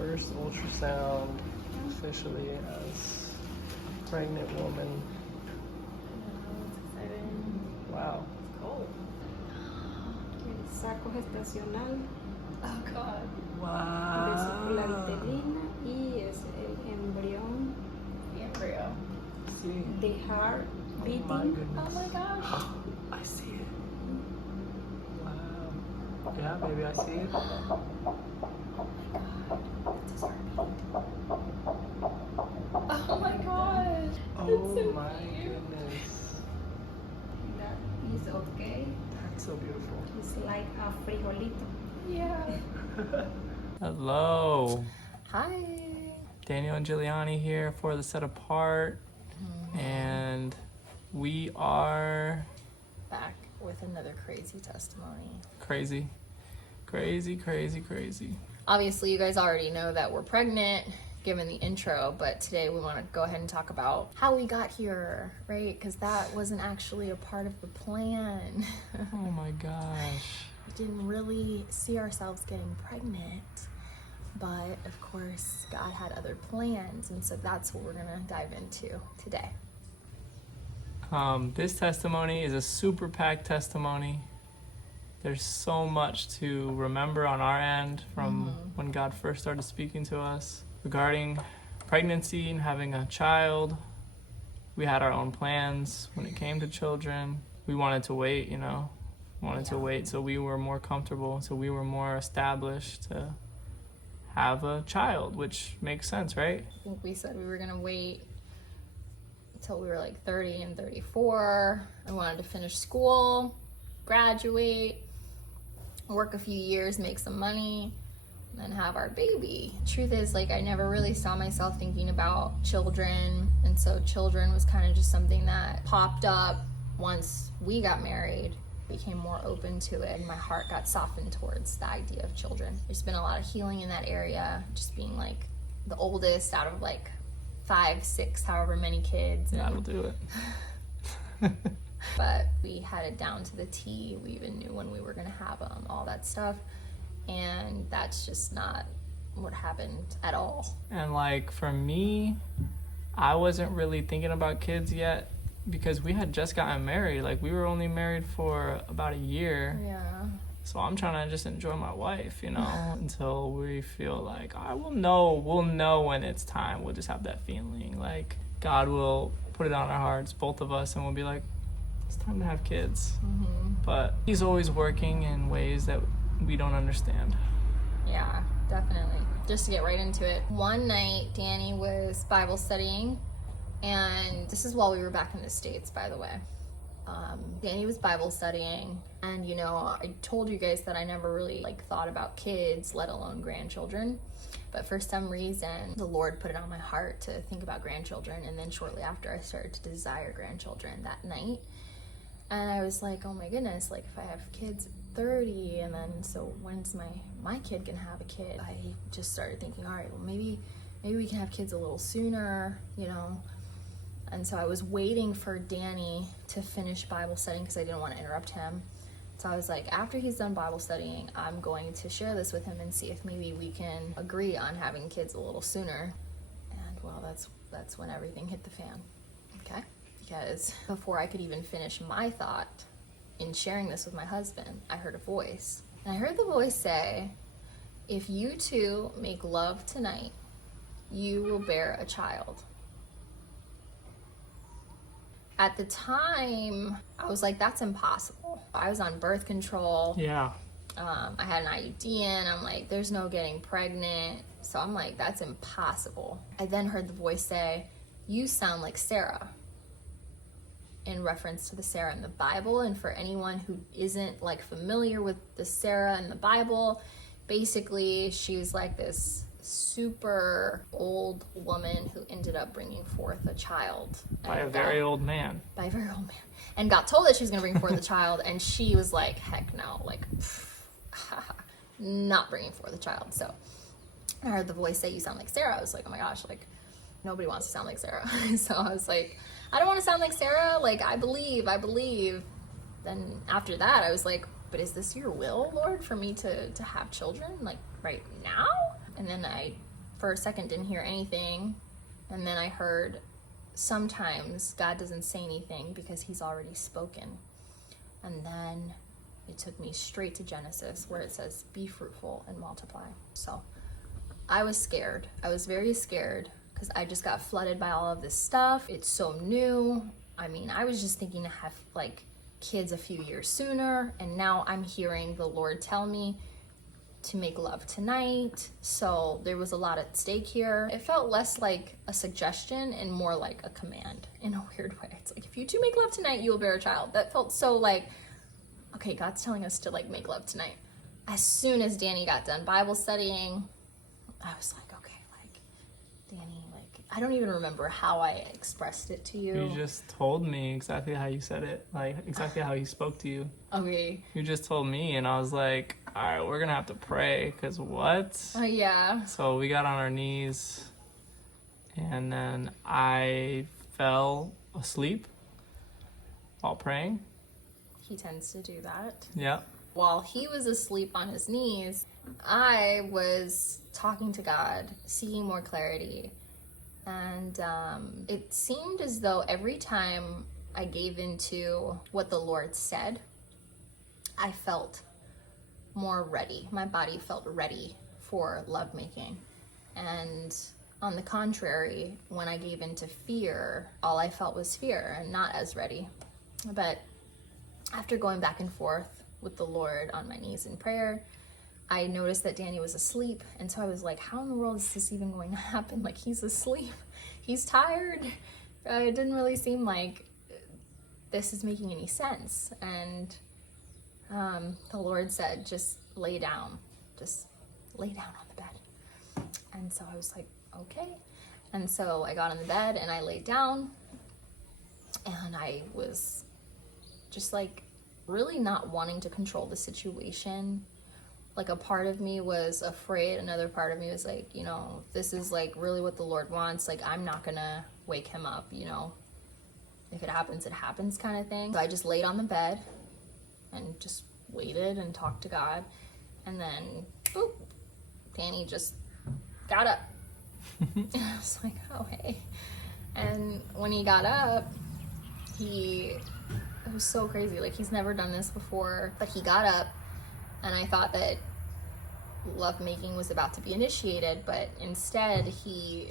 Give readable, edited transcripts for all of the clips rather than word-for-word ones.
first ultrasound officially as a pregnant woman. It's exciting. Wow. It's cold. El saco gestacional, Oh God. vesícula Wow. uterina y es el embrión, The embryo. See? the heart Oh my beating. goodness. Oh my gosh. I see it. Wow. Yeah, baby, I see it. Oh my gosh. Oh so my cute. goodness. That is okay. That's so beautiful. It's like a frijolito. Yeah. Hello. Hi. Daniel and Giuliani here for the Set Apart. And we are Back with another crazy testimony. crazy. Crazy. Obviously, you guys already know that we're pregnant, given the intro, but today we want to go ahead and talk about how we got here, right? Because that wasn't actually a part of the plan. Oh my gosh. We didn't really see ourselves getting pregnant, but of course, God had other plans, and so that's what we're going to dive into today. This testimony is a super packed testimony. There's so much to remember on our end from when God first started speaking to us regarding pregnancy and having a child. We had our own plans when it came to children. We wanted to wait, to wait so we were more comfortable, so we were more established to have a child, which makes sense, right? I think we said we were going to wait until we were like 30 and 34. I wanted to finish school, graduate, work a few years, make some money, and then have our baby. Truth is, like, I never really saw myself thinking about children, and so children was kind of just something that popped up once we got married. Became more open to it, and my heart got softened towards the idea of children. There's been a lot of healing in that area, just being like the oldest out of like 5, 6, however many kids. That'll do it. But we had it down to the T. We even knew when we were going to have them, all that stuff. And that's just not what happened at all. And like for me, I wasn't really thinking about kids yet because we had just gotten married. Like we were only married for about a year. Yeah. So I'm trying to just enjoy my wife, until we feel like we'll know when it's time. We'll just have that feeling. Like God will put it on our hearts, both of us, and we'll be like, it's time to have kids. But He's always working in ways that we don't understand. Yeah, definitely. Just to get right into it. One night, Danny was Bible studying, and this is while we were back in the States, by the way. Danny was Bible studying, and I told you guys that I never really thought about kids, let alone grandchildren. But for some reason, the Lord put it on my heart to think about grandchildren, and then shortly after, I started to desire grandchildren that night. And I was like, oh my goodness, like if I have kids at 30, and then so when's my kid gonna have a kid? I just started thinking, all right, well maybe we can have kids a little sooner, And so I was waiting for Danny to finish Bible studying because I didn't want to interrupt him. So I was like, after he's done Bible studying, I'm going to share this with him and see if maybe we can agree on having kids a little sooner. And well, that's when everything hit the fan, okay? Because before I could even finish my thought in sharing this with my husband, I heard a voice. And I heard the voice say, if you two make love tonight, you will bear a child. At the time, I was like, that's impossible. I was on birth control. Yeah. I had an IUD in. I'm like, there's no getting pregnant. So I'm like, that's impossible. I then heard the voice say, you sound like Sarah, in reference to the Sarah in the Bible. And for anyone who isn't familiar with the Sarah in the Bible, basically she's like this super old woman who ended up bringing forth a child. By a very old man. By a very old man. And got told that she was going to bring forth a child, and she was like, heck no, not bringing forth a child. So I heard the voice say, you sound like Sarah. I was like, oh my gosh, nobody wants to sound like Sarah. So I was like, I don't want to sound like Sarah. I believe. Then after that, I was like, but is this your will, Lord, for me to have children, right now? And then I for a second didn't hear anything, and then I heard sometimes God doesn't say anything because he's already spoken. And then it took me straight to Genesis where it says, be fruitful and multiply. So I was scared. I was very scared because I just got flooded by all of this stuff. It's so new. I mean, I was just thinking to have like kids a few years sooner, and now I'm hearing the Lord tell me to make love tonight. So there was a lot at stake here. It felt less like a suggestion and more like a command in a weird way. It's like, if you two make love tonight, you will bear a child. That felt so like, okay, God's telling us to like make love tonight. As soon as Danny got done Bible studying, I was like, okay, like, Danny, like, I don't even remember how I expressed it to you. You just told me exactly how you said it, like exactly how he spoke to you. Okay. You just told me, and I was like, all right, we're gonna have to pray, because what? Yeah. So we got on our knees, and then I fell asleep while praying. He tends to do that. Yeah. While he was asleep on his knees, I was talking to God, seeking more clarity. And it seemed as though every time I gave into what the Lord said, I felt more ready. My body felt ready for lovemaking. And on the contrary, when I gave into fear, all I felt was fear and not as ready. But after going back and forth with the Lord on my knees in prayer, I noticed that Danny was asleep. And so I was like, how in the world is this even going to happen? Like, he's asleep. He's tired. It didn't really seem like this is making any sense. And the Lord said, just lay down. Just lay down on the bed. And so I was like, okay. And so I got on the bed and I laid down. And I was just like really not wanting to control the situation. Like, a part of me was afraid, another part of me was like, you know, this is like really what the Lord wants. Like, I'm not gonna wake him up, you know. If it happens kind of thing. So I just laid on the bed and just waited and talked to God. And then, boop, Danny just got up. I was like, oh, hey. And when he got up, it was so crazy. Like, he's never done this before, but he got up. And I thought that lovemaking was about to be initiated, but instead he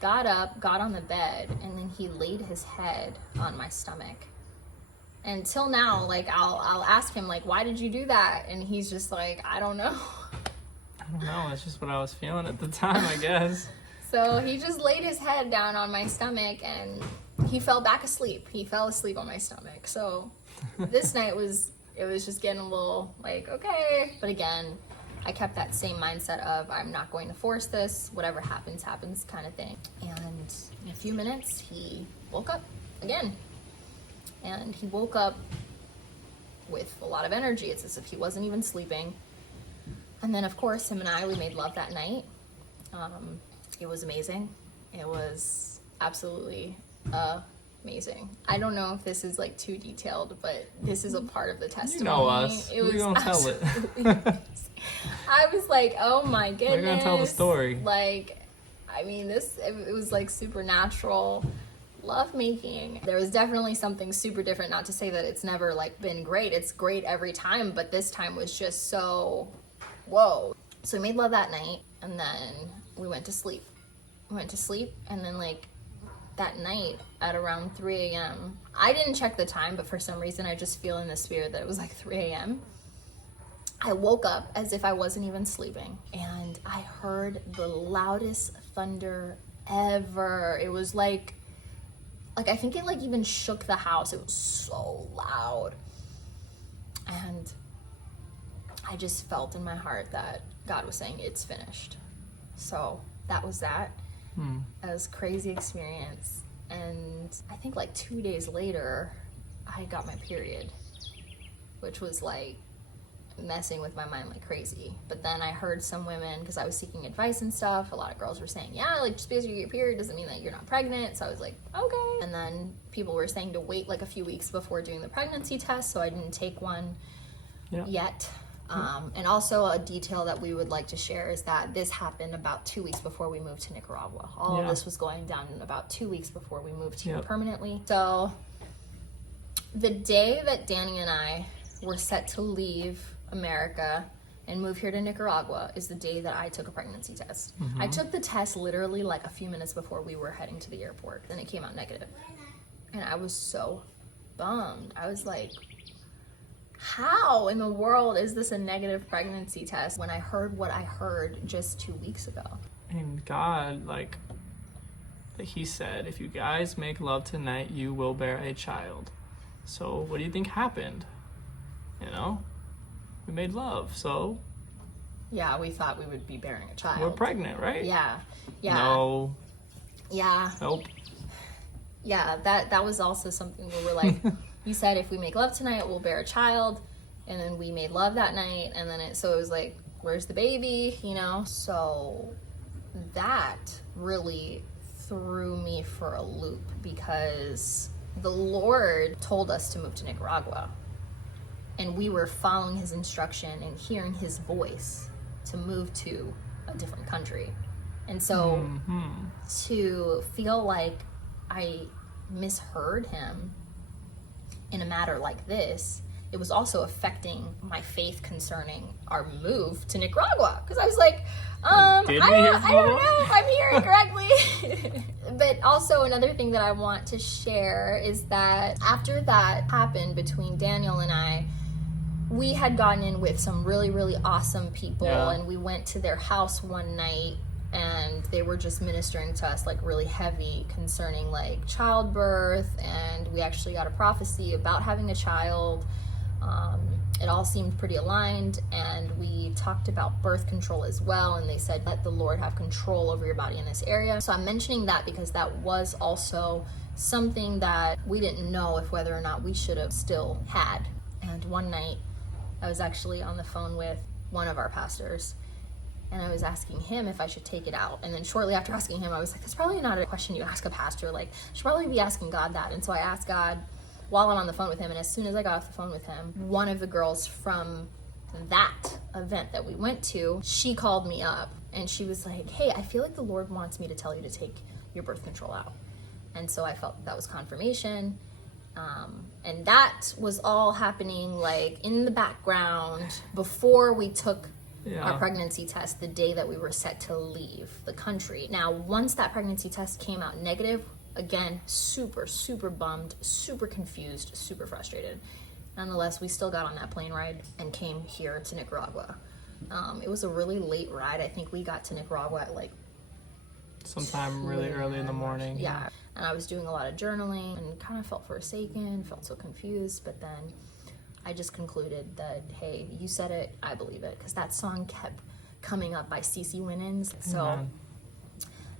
got up, got on the bed, and then he laid his head on my stomach. Until now, like, I'll ask him, like, why did you do that? And he's just like, I don't know. I don't know, it's just what I was feeling at the time, I guess. So he just laid his head down on my stomach and he fell back asleep. He fell asleep on my stomach. So this night it was just getting a little like, okay. But again, I kept that same mindset of, I'm not going to force this. Whatever happens, happens kind of thing. And in a few minutes, he woke up again. And he woke up with a lot of energy. It's as if he wasn't even sleeping. And then, of course, him and I, we made love that night. It was amazing. It was absolutely amazing. I don't know if this is like too detailed, but this is a part of the testimony. You know us. We're gonna tell it. I was like, oh my goodness. We're gonna tell the story. Like, I mean, it was like supernatural lovemaking. There was definitely something super different. Not to say that it's never like been great. It's great every time, but this time was just so, whoa. So we made love that night, and then we went to sleep. And then like that night at around 3 a.m. I didn't check the time, but for some reason I just feel in the spirit that it was like 3 a.m. I woke up as if I wasn't even sleeping, and I heard the loudest thunder ever. It was like I think it like even shook the house. It was so loud. And I just felt in my heart that God was saying, it's finished. So that was that. It was a crazy experience. And I think like 2 days later, I got my period, which was like messing with my mind like crazy. But then I heard some women, because I was seeking advice and stuff, a lot of girls were saying, yeah, like just because you get your period doesn't mean that you're not pregnant. So I was like, okay. And then people were saying to wait like a few weeks before doing the pregnancy test, so I didn't take one yet. And also a detail that we would like to share is that this happened about 2 weeks before we moved to Nicaragua. All of this was going down in about 2 weeks before we moved here permanently. So the day that Danny and I were set to leave America and move here to Nicaragua is the day that I took a pregnancy test. I took the test literally like a few minutes before we were heading to the airport, and it came out negative. And I was so bummed. I was like, how in the world is this a negative pregnancy test when I heard what I heard just 2 weeks ago? And God, like he said, if you guys make love tonight, you will bear a child. So what do you think happened? You know, we made love, so yeah, we thought we would be bearing a child. We're pregnant, right? Yeah. No. Yeah. Nope. Yeah, that was also something where we're like, you said if we make love tonight, we'll bear a child. And then we made love that night. And then so it was like, where's the baby? You know? So that really threw me for a loop because the Lord told us to move to Nicaragua. And we were following his instruction and hearing his voice to move to a different country. And so to feel like I misheard him in a matter like this, it was also affecting my faith concerning our move to Nicaragua. Because I was like, I don't know if I'm hearing correctly. But also another thing that I want to share is that after that happened between Daniel and I, we had gotten in with some really, really awesome people, and we went to their house one night, and they were just ministering to us like really heavy concerning like childbirth, and we actually got a prophecy about having a child. It all seemed pretty aligned, and we talked about birth control as well, and they said let the Lord have control over your body in this area. So I'm mentioning that because that was also something that we didn't know if whether or not we should have still had. And one night I was actually on the phone with one of our pastors, and I was asking him if I should take it out. And then shortly after asking him, I was like, that's probably not a question you ask a pastor. Like, you should probably be asking God that. And so I asked God while I'm on the phone with him, and as soon as I got off the phone with him, one of the girls from that event that we went to, she called me up, and she was like, hey, I feel like the Lord wants me to tell you to take your birth control out. And so I felt that was confirmation. And that was all happening like in the background before we took our pregnancy test the day that we were set to leave the country. Now, once that pregnancy test came out negative, again, super, super bummed, super confused, super frustrated. Nonetheless, we still got on that plane ride and came here to Nicaragua. It was a really late ride. I think we got to Nicaragua at like sometime really early in the morning. Yeah. And I was doing a lot of journaling and kind of felt forsaken, felt so confused. But then I just concluded that, hey, you said it, I believe it. Because that song kept coming up by CeCe Winans. So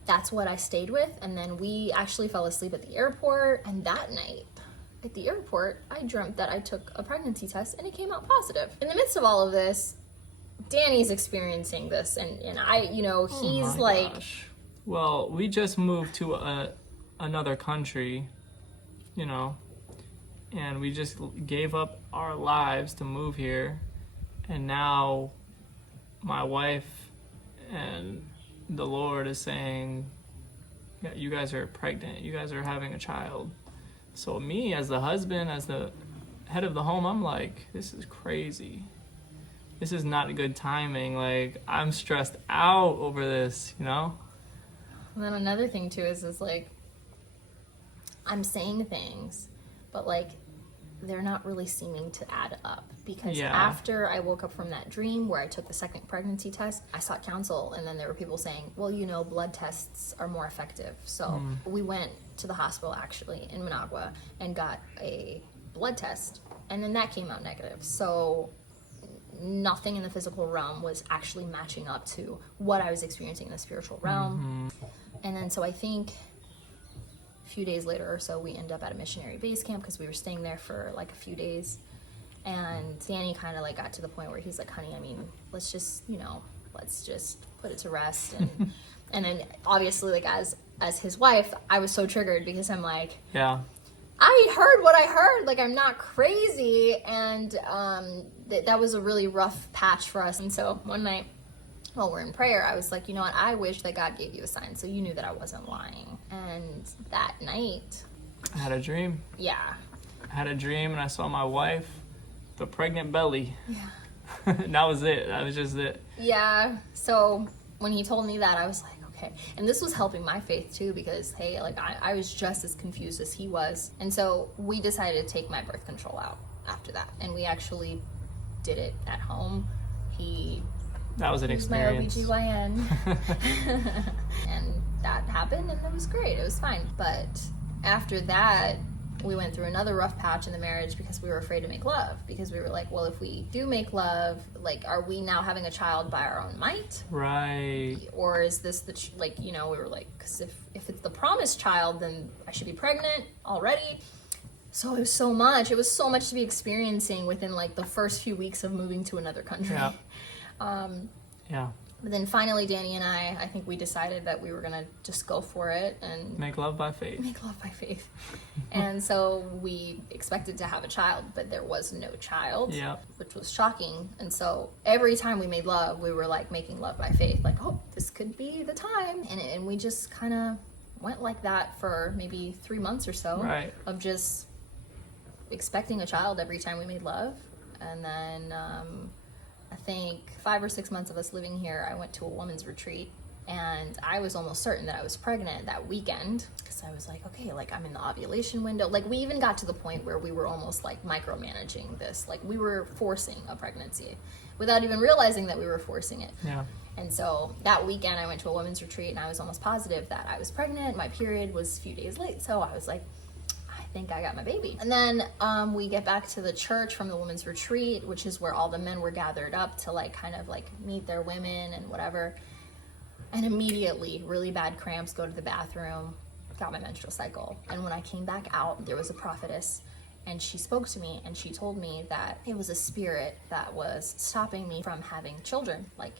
that's what I stayed with. And then we actually fell asleep at the airport. And that night at the airport, I dreamt that I took a pregnancy test and it came out positive. In the midst of all of this, Danny's experiencing this. And I, you know, he's like... Gosh. Well, we just moved to another country, you know, and we just gave up our lives to move here, and now my wife and the Lord is saying, yeah, you guys are pregnant, you guys are having a child. So me, as the husband, as the head of the home, I'm like, this is crazy. This is not good timing. Like, I'm stressed out over this, you know? And then another thing too is like, I'm saying things, but like, they're not really seeming to add up. Because after I woke up from that dream where I took the second pregnancy test, I sought counsel, and then there were people saying, well, you know, blood tests are more effective. So we went to the hospital actually in Managua and got a blood test, and then that came out negative. So nothing in the physical realm was actually matching up to what I was experiencing in the spiritual realm. And then so I think a few days later or so, we end up at a missionary base camp because we were staying there for like a few days. And Danny kind of like got to the point where he's like, honey, I mean, let's just put it to rest. And and then obviously like as his wife, I was so triggered because I'm like, I heard what I heard. Like, I'm not crazy. And that was a really rough patch for us. And so one night while we're in prayer, I was like, you know what? I wish that God gave you a sign so you knew that I wasn't lying. And that night, I had a dream. yeah. I had a dream and I saw my wife with a pregnant belly. Yeah. And that was it. That was just it. Yeah. So when he told me that, I was like, okay. And this was helping my faith too, because hey, like I was just as confused as he was. And so we decided to take my birth control out after that. And we actually did it at home. That was an He was my experience. OBGYN. And that happened and it was great. It was fine. But after that, we went through another rough patch in the marriage because we were afraid to make love. Because we were like, well, if we do make love, like, are we now having a child by our own might? Right. Or is this we were like, because if it's the promised child, then I should be pregnant already. So it was so much to be experiencing within like the first few weeks of moving to another country. Yeah. Yeah. But then finally, Danny and I think we decided that we were gonna just go for it and Make love by faith. make love by faith. And so we expected to have a child, but there was no child, Yeah. which was shocking. And so every time we made love, we were like making love by faith, like, oh, this could be the time. And we just kind of went like that for maybe 3 months or so, Right. of just expecting a child every time we made love. And then I think 5 or 6 months of us living here, I went to a women's retreat, and I was almost certain that I was pregnant that weekend, because I was like, okay, like I'm in the ovulation window. Like we even got to the point where we were almost like micromanaging this, like we were forcing a pregnancy without even realizing that we were forcing it. Yeah. And so that weekend I went to a women's retreat, and I was almost positive that I was pregnant. My period was a few days late, so I was like, I think I got my baby. And then we get back to the church from the women's retreat, which is where all the men were gathered up to like kind of like meet their women and whatever. And immediately, really bad cramps, go to the bathroom, got my menstrual cycle. And when I came back out, there was a prophetess, and she spoke to me, and she told me that it was a spirit that was stopping me from having children, like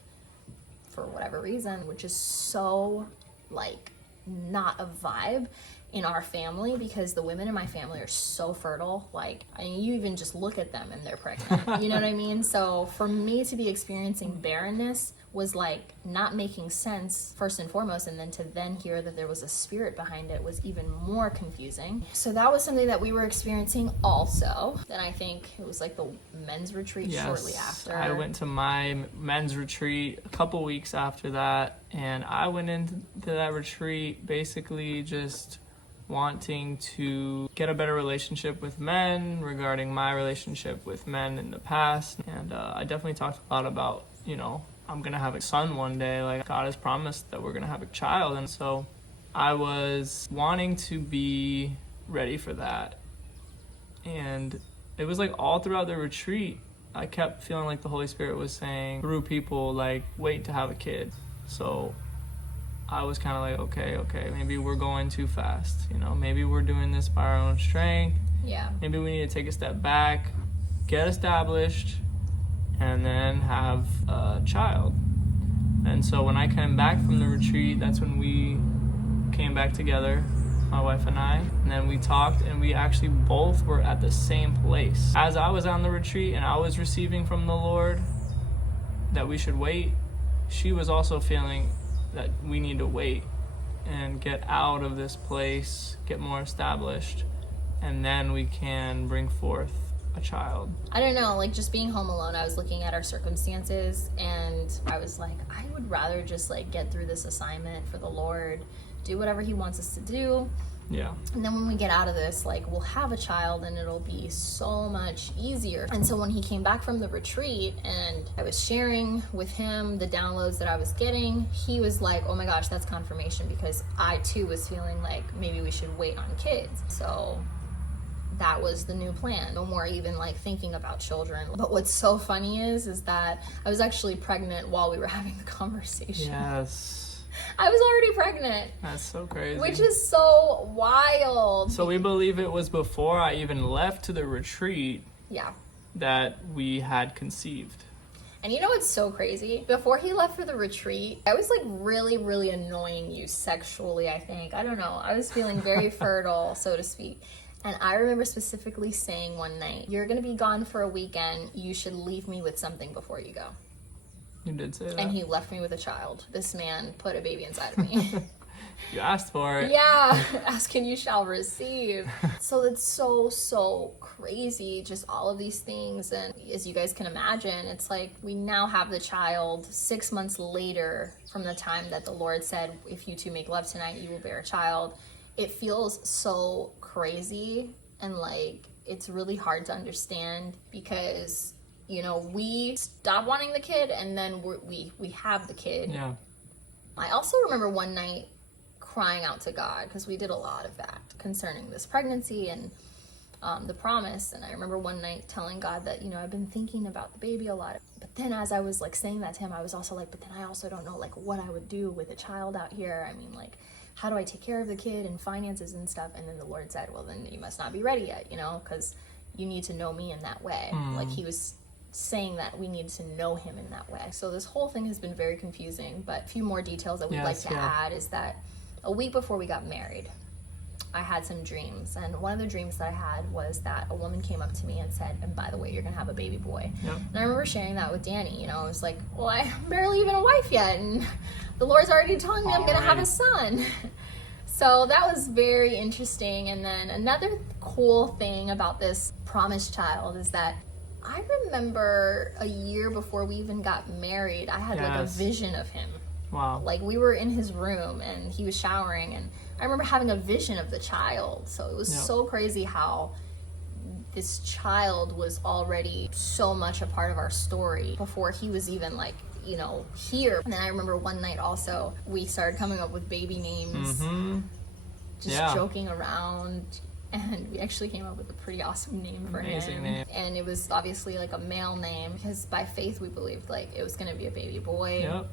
for whatever reason, which is so like not a vibe in our family, because the women in my family are so fertile. Like, I mean, you even just look at them and they're pregnant. You know what I mean? So for me to be experiencing barrenness was like not making sense, first and foremost, and then to then hear that there was a spirit behind it was even more confusing. So that was something that we were experiencing also. Then I think it was like the men's retreat shortly after. I went to my men's retreat a couple weeks after that, and I went into that retreat basically just wanting to get a better relationship with men, regarding my relationship with men in the past. And I definitely talked a lot about, I'm gonna have a son one day. Like, God has promised that we're gonna have a child. And so I was wanting to be ready for that. And it was like all throughout the retreat, I kept feeling like the Holy Spirit was saying through people, like, wait to have a kid. So I was kind of like, okay, maybe we're going too fast. Maybe we're doing this by our own strength. Yeah. Maybe we need to take a step back, get established, and then have a child. And so when I came back from the retreat, that's when we came back together, my wife and I, and then we talked, and we actually both were at the same place. As I was on the retreat and I was receiving from the Lord that we should wait, she was also feeling that we need to wait and get out of this place, get more established, and then we can bring forth a child. I don't know, like just being home alone, I was looking at our circumstances, and I was like, I would rather just like get through this assignment for the Lord, do whatever he wants us to do. Yeah. And then when we get out of this, like, we'll have a child and it'll be so much easier. And so when he came back from the retreat and I was sharing with him the downloads that I was getting, he was like, oh my gosh, that's confirmation, because I too was feeling like maybe we should wait on kids. So that was the new plan. No more even like thinking about children. But what's so funny is that I was actually pregnant while we were having the conversation. Yes. I was already pregnant. That's so crazy. Which is so wild. So we believe it was before I even left to the retreat Yeah. that we had conceived. And you know what's so crazy? Before he left for the retreat, I was like really, really annoying you sexually, I think. I don't know. I was feeling very fertile, so to speak. And I remember specifically saying one night, "You're going to be gone for a weekend. You should leave me with something before you go." You did say that. And he left me with a child. This man put a baby inside of me. You asked for it. Yeah, ask and you shall receive. So it's so crazy, just all of these things. And as you guys can imagine, it's like we now have the child 6 months later from the time that the Lord said, "If you two make love tonight, you will bear a child." It feels so crazy, and like it's really hard to understand because, you know, we stop wanting the kid and then we have the kid. Yeah. I also remember one night crying out to God, because we did a lot of that concerning this pregnancy and the promise. And I remember one night telling God that, you know, I've been thinking about the baby a lot. But then as I was like saying that to him, I was also like, but then I also don't know like what I would do with a child out here. I mean, like, how do I take care of the kid and finances and stuff? And then the Lord said, well, then you must not be ready yet, you know, because you need to know me in that way. Like he was saying that we need to know him in that way. So this whole thing has been very confusing, but a few more details that we'd like to add is that a week before we got married, I had some dreams, and one of the dreams that I had was that a woman came up to me and said, "And by the way, you're gonna have a baby boy." Yep. And I remember sharing that with Danny. You know, I was like, well, I'm barely even a wife yet, and the Lord's already telling me I'm gonna have a son. So that was very interesting. And then another cool thing about this promised child is that I remember a year before we even got married, I had like a vision of him. Wow. Like we were in his room and he was showering, and I remember having a vision of the child. So it was so crazy how this child was already so much a part of our story before he was even like, you know, here. And then I remember one night also we started coming up with baby names, just joking around. And we actually came up with a pretty awesome name for him. Name. And it was obviously like a male name because by faith we believed like it was going to be a baby boy. Yep.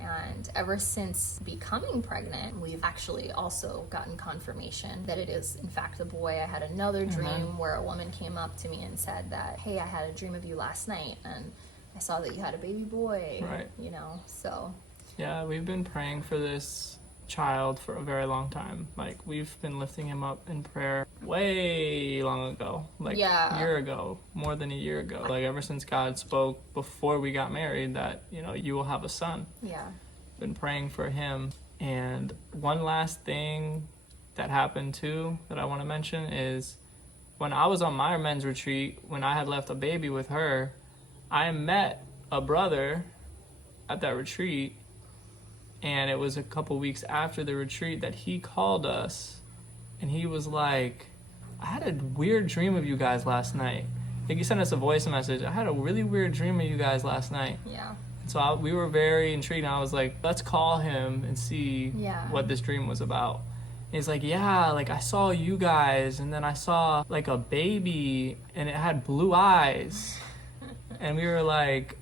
And ever since becoming pregnant, we've actually also gotten confirmation that it is in fact a boy. I had another dream where a woman came up to me and said that, "Hey, I had a dream of you last night and I saw that you had a baby boy." Right. You know, so. Yeah, we've been praying for this child for a very long time. Like we've been lifting him up in prayer way long ago, like a year ago, more than a year ago. Like ever since God spoke before we got married that, you know, you will have a son. Been praying for him. And one last thing that happened too that I want to mention is when I was on my men's retreat, when I had left a baby with her, I met a brother at that retreat. And it was a couple weeks after the retreat that he called us and he was like, "I had a weird dream of you guys last night." Like he sent us a voice message. "I had a really weird dream of you guys last night." So we were very intrigued, and I was like, let's call him and see what this dream was about. And he's like, "Yeah, like I saw you guys and then I saw like a baby and it had blue eyes." And we were like,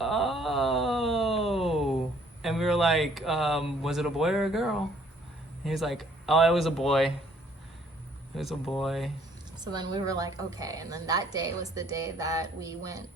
"Oh." And we were like, was it a boy or a girl? And he's like, "Oh, it was a boy. It was a boy." So then we were like, okay. And then that day was the day that we went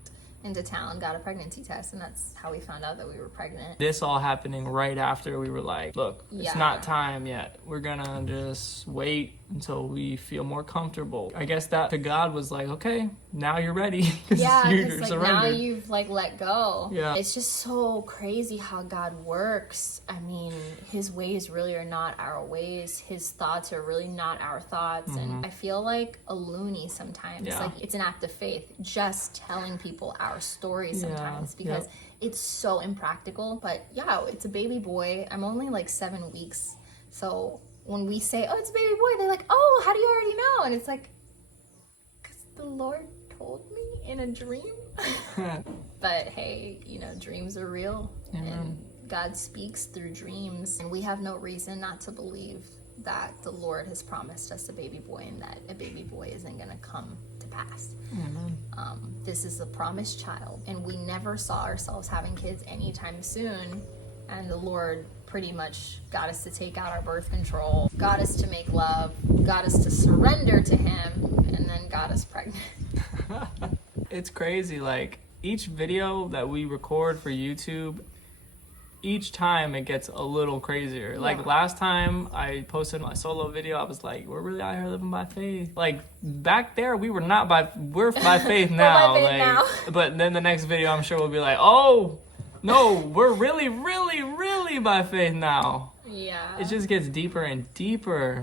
into town, got a pregnancy test, and that's how we found out that we were pregnant. This all happening right after we were like, look, it's not time yet. We're gonna just wait until we feel more comfortable. I guess that to God was like, okay, now you're ready. Yeah, you're because like surrendered. now you've like let go. Yeah. It's just so crazy how God works. I mean, his ways really are not our ways. His thoughts are really not our thoughts. And I feel like a loony sometimes. Like it's an act of faith, just telling people our story sometimes because it's so impractical. But yeah, it's a baby boy. I'm only like 7 weeks. So when we say, "Oh, it's a baby boy," they're like, "Oh, how do you already know?" And it's like, because the Lord told me in a dream. But hey, you know, dreams are real. And God speaks through dreams. And we have no reason not to believe that the Lord has promised us a baby boy and that a baby boy isn't going to come to pass. This is a promised child. And we never saw ourselves having kids anytime soon. And the Lord pretty much got us to take out our birth control, got us to make love, got us to surrender to him, and then got us pregnant. It's crazy. Like each video that we record for YouTube, each time it gets a little crazier. Like Yeah. last time I posted my solo video, I was like, we're really out here living by faith. Like back there, we're by faith now. faith like, now. But then the next video, I'm sure will be like, oh, no, we're really, really, really by faith now. Yeah. It just gets deeper and deeper.